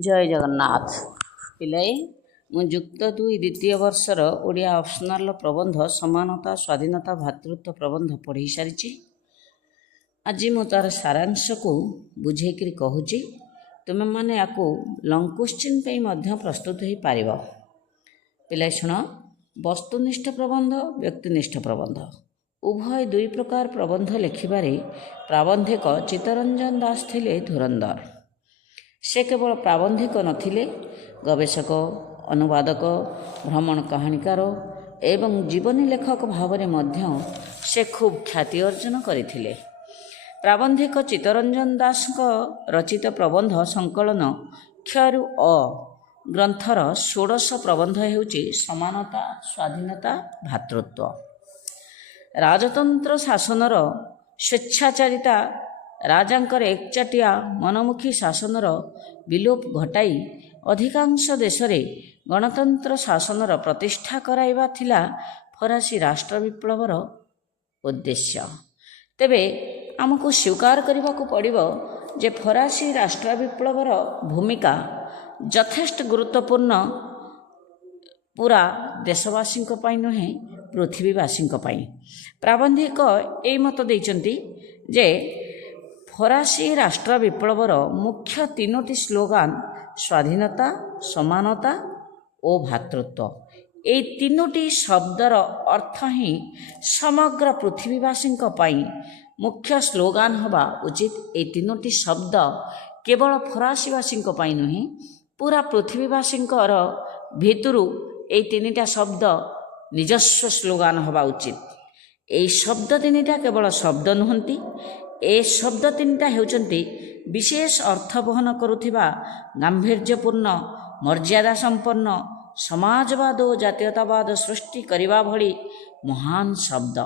जय जगन्नाथ पिलाई मु युक्त 2 द्वितीय वर्षर ओडिया ऑप्शनल प्रबंध समानता स्वाधीनता भातृत्व प्रबंध पढ़ी सारी। आज मु तार सारांश को बुझेकरी कहूँ तुम मैंने या लंग क्वेश्चन पे प्रस्तुत हो पार। पिलाई शुण, वस्तुनिष्ठ प्रबंध व्यक्तिनिष्ठ प्रबंध उभय दुई प्रकार प्रबंध लिखिबारे प्राबंधिक चित्तरंजन दास थिले धुरंधर। से केवल प्राबंधिक नथिले, गवेषक, अनुवादक, भ्रमण कहानीकार एवं जीवनी लेखक भाव में से खूब ख्याति अर्जन करथिले। प्राबंधिक चित्तरंजन दास रचित प्रबंध संकलन क्षरु अ ग्रंथर 16 प्रबंध हेउची समानता स्वाधीनता भातृत्व। राजतंत्र शासनर स्वेच्छाचारिता राजांकर एकचाटिया मनमुखी शासनर विलोप घटाई अधिकांश देश में गणतंत्र शासनर प्रतिष्ठा कराइबा थिला फरासी राष्ट्र विप्लवर उद्देश्य। तेबे आमको स्वीकार करने को पड़िबो जे फरासी राष्ट्र विप्लवर भूमिका यथेष्ट गुरुत्वपूर्ण पूरा देशवासी नुहे पृथ्वीवासी। प्राबंधिक यही मत देइचंती जे फरासी राष्ट्र विप्लवर मुख्य 3टी स्लोगान स्वाधीनता, समानता और भातृत्व। ये 3टी शब्दर अर्थ ही समग्र पृथ्वीवासी मुख्य स्लोगान हवा उचित। ये 3टी शब्द केवल फरासीवासी नुहे पूरा पृथ्वीवासी भितरु ये 3टा शब्द निजस्व स्लोगान हवा उचित। ये शब्द 3टा केवल शब्द नुहंती, ए शब्द 3टा हेउचंती विशेष अर्थ बहन करुथिबा गांभीर्यपूर्ण मर्यादा संपन्न समाजवाद और जातीयतावाद सृष्टि करिबा भली महान शब्द।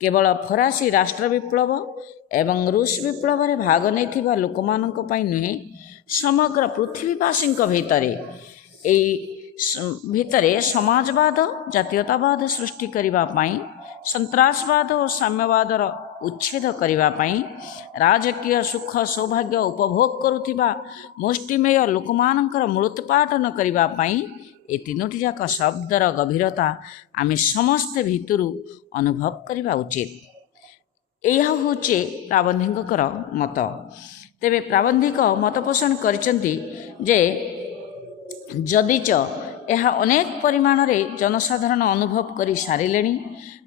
केवल फरासी राष्ट्र विप्लव एवं रूस विप्लव रे भाग नैथिबा लोकमानक पई नुहे समग्र पृथ्वीवासी भितरे समाजवाद जातीयतावाद सृष्टि करिबा पई, संत्रासवाद और साम्यवादर उच्छेद करने राजकीय सुख सौभाग्य उपभोग करुथिबा मुष्टिमेय लोकमानंकर मूलोत्पाटन करने ये 3टी जाक शब्दर गभीरता आमे समस्ते भितरु अनुभव करने उचित। यह होचे प्राबंधिकर मत। तेबे प्राबंधिक मत पोषण करिसंती जे जदिच यह अनेक परिमाण रे जनसाधारण अनुभव करि सारिलेनी,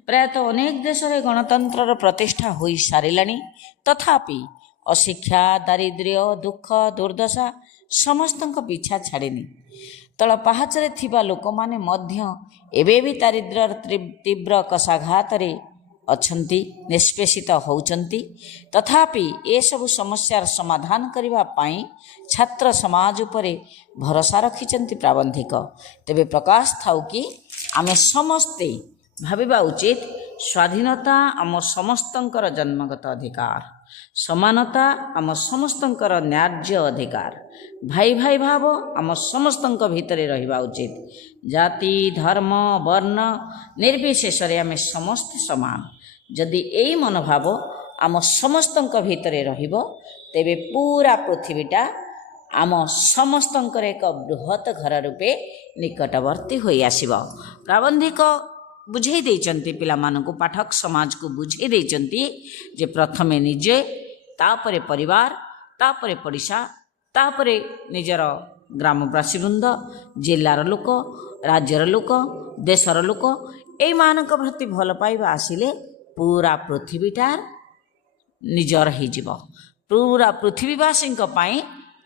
प्रायतः अनेक देश में गणतंत्र प्रतिष्ठा हो सारानी, तथापि अशिक्षा, दारिद्र्य, दुख, दुर्दशा समस्त पीछा छाड़ेनी। तल पहाचरे थिबा लोक माने मध्य एबे भी दारिद्र्यर तीव्र कषाघात रे अछंती, निष्पेषित होउचंती। तथापि ये सब समस्यार समाधान करिबा पाई छात्र समाज उपरे भरोसा रखिचंती प्राबंधिक। तेबे प्रकाश थाउ कि आमे समस्ते भाविबा उचित स्वाधीनता आम समस्तंकर जन्मगत अधिकार, समानता आम समस्तंकर न्याय्य अधिकार, भाई भाई भाव आम समस्तंक भितरे रहिबा उचित। जाति, धर्म, वर्ण निर्विशेष आमे समस्त समान। जदि यही मनोभाव आम समस्तंक भितरे रहिबो तेबे पूरा पृथ्वीटा आम समस्तंकर एक बृहत घर रूपे निकटवर्ती होई आसिबो। प्राबंधिक बुझे देइचंती पिलामानकु, पाठक समाज को बुझे देइचंती जे प्रथमे निजे, तापरे परिवार, तापरे पड़िशा, तापरे निजर ग्रामवासी वृंद, जिलार लोक, राज्यर लोक, देशर लोक एई मानक प्रति भल पाइबा आसिले पूरा पृथ्वीटार निजर हो जिवो। पूरा पृथ्वीवासी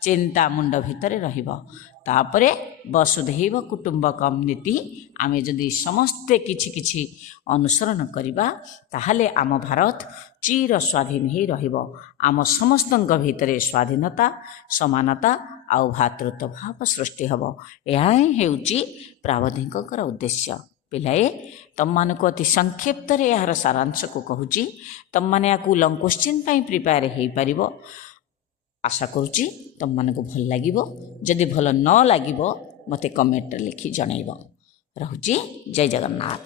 चिंता मुंड भितर रहिबो। तापरे वसुधैव कुटुंबकम नीति आमे जदि समस्ते किछि अनुसरण करिबा ताहले आम भारत चिर स्वाधीन ही रहिबो। आम समस्तंक भितरे स्वाधीनता, समानता आउ भातृत्व भाव सृष्टि हबो। यह हेउची प्राबंधिकर उद्देश्य। पिलाए तम मानक अति संक्षिप्त रे यार सारांश को कहूची। तम माने याकू लंग क्वेश्चन पई प्रिपेयर हेई परिबो। आशा करुच्ची तुम मानक भल लागिबो। जदि भल न लागिबो मते कमेंट लिखि जणाइबो। रहुची। जय जगन्नाथ।